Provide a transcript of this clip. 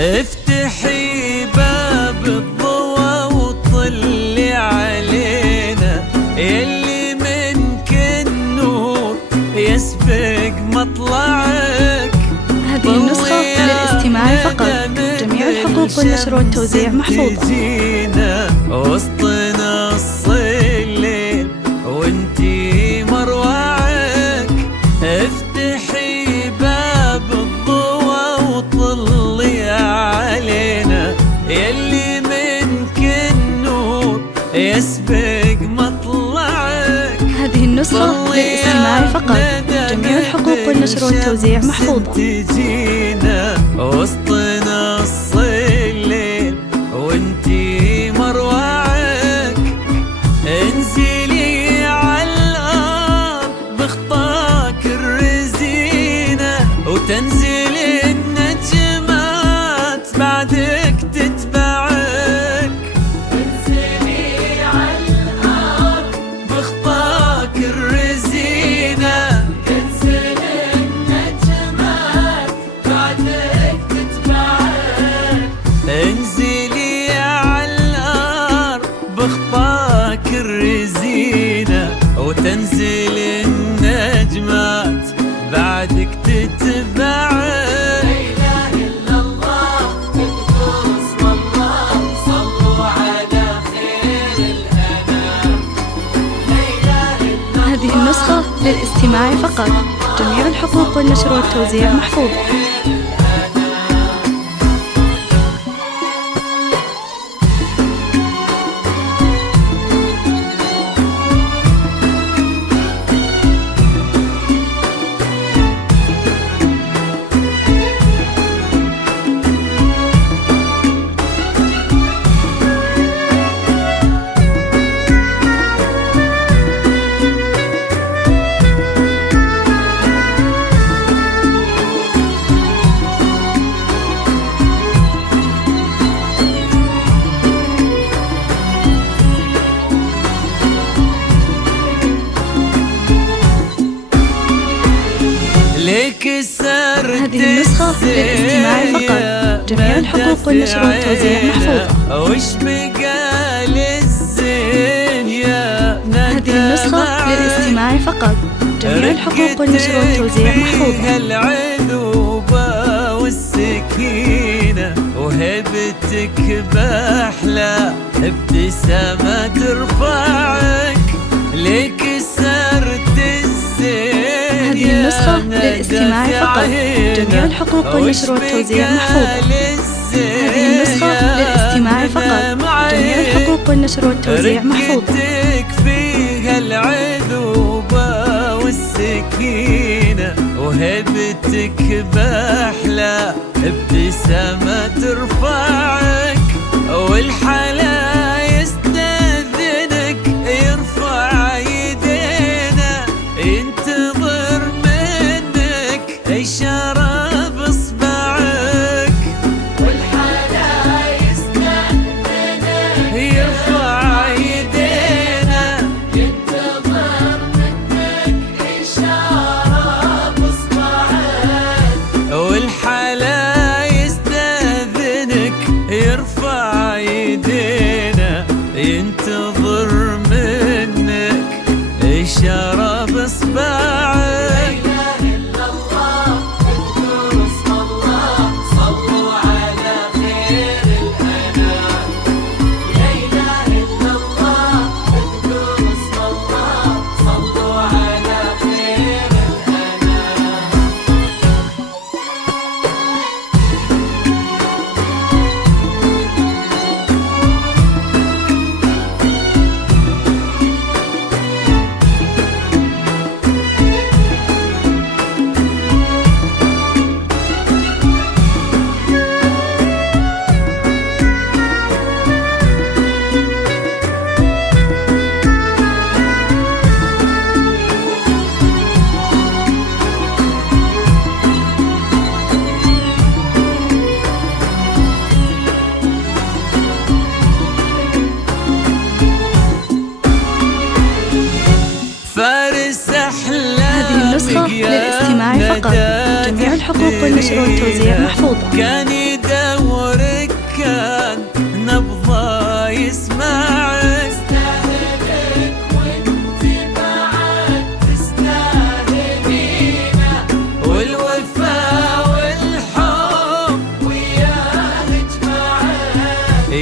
افتحي باب الضوى وطلي علينا، يلي منك النور يسبق مطلعك. هذه النسخة للاستماع فقط، جميع الحقوق والنشر والتوزيع محفوظة. وسط نص الليل وانتي مروعك، افتحي باب الضوى وطلي علينا، يلي منك النور يسبق مطلعك. هذه النسخة للاستماع فقط، جميع الحقوق والنشر والتوزيع محفوظة. تجينا وسط نص الليل وانتي مروعك، انزلي على الارض بخطاك الرزينة، وتنزل النجمات بعدك تتبعك. انزلي على الارض بخطاك الرزينة، تنزل النجمات بعدك تتبعك. انزلي على الارض بخطاك الرزينة، وتنزل النجمات بعدك تتبعك. هذه النسخة للاستماع فقط، جميع الحقوق والنشر والتوزيع محفوظة. هذه النسخة للاستماع فقط، جميع الحقوق والنشر والتوزيع محفوظة. وش بقى للزين يا هذه النسخة للاستماع فقط، جميع الحقوق والنشر والتوزيع محفوظة. العذوبة والسكينة وهبتك بأحلى ابتسامة ترفعك، ليك سرت الزين. هذه النسخة للاستماع فقط، جميع الحقوق والنشر والتوزيع محفوظة. هذه النسخة للاستماع فقط، جميع الحقوق والنشر والتوزيع محفوظة. فيها العذوبة والسكينة وهبتك بأحلى ابتسامة ترفعك، والحلا يستأذنك يرفع يدينا، ينتظر منك إشارة بإصبعك. والحلا يستأذنك يرفع يدينا ينتظر منك إشارة بإصبعه. هذه النسخة للاستماع فقط. جميع الحقوق والنشر والتوزيع محفوظة. كان يدورك كان نبضه يسمع، تستاهلك وانت بعد تستاهلينا، والوفا والحب وياه اجمعين.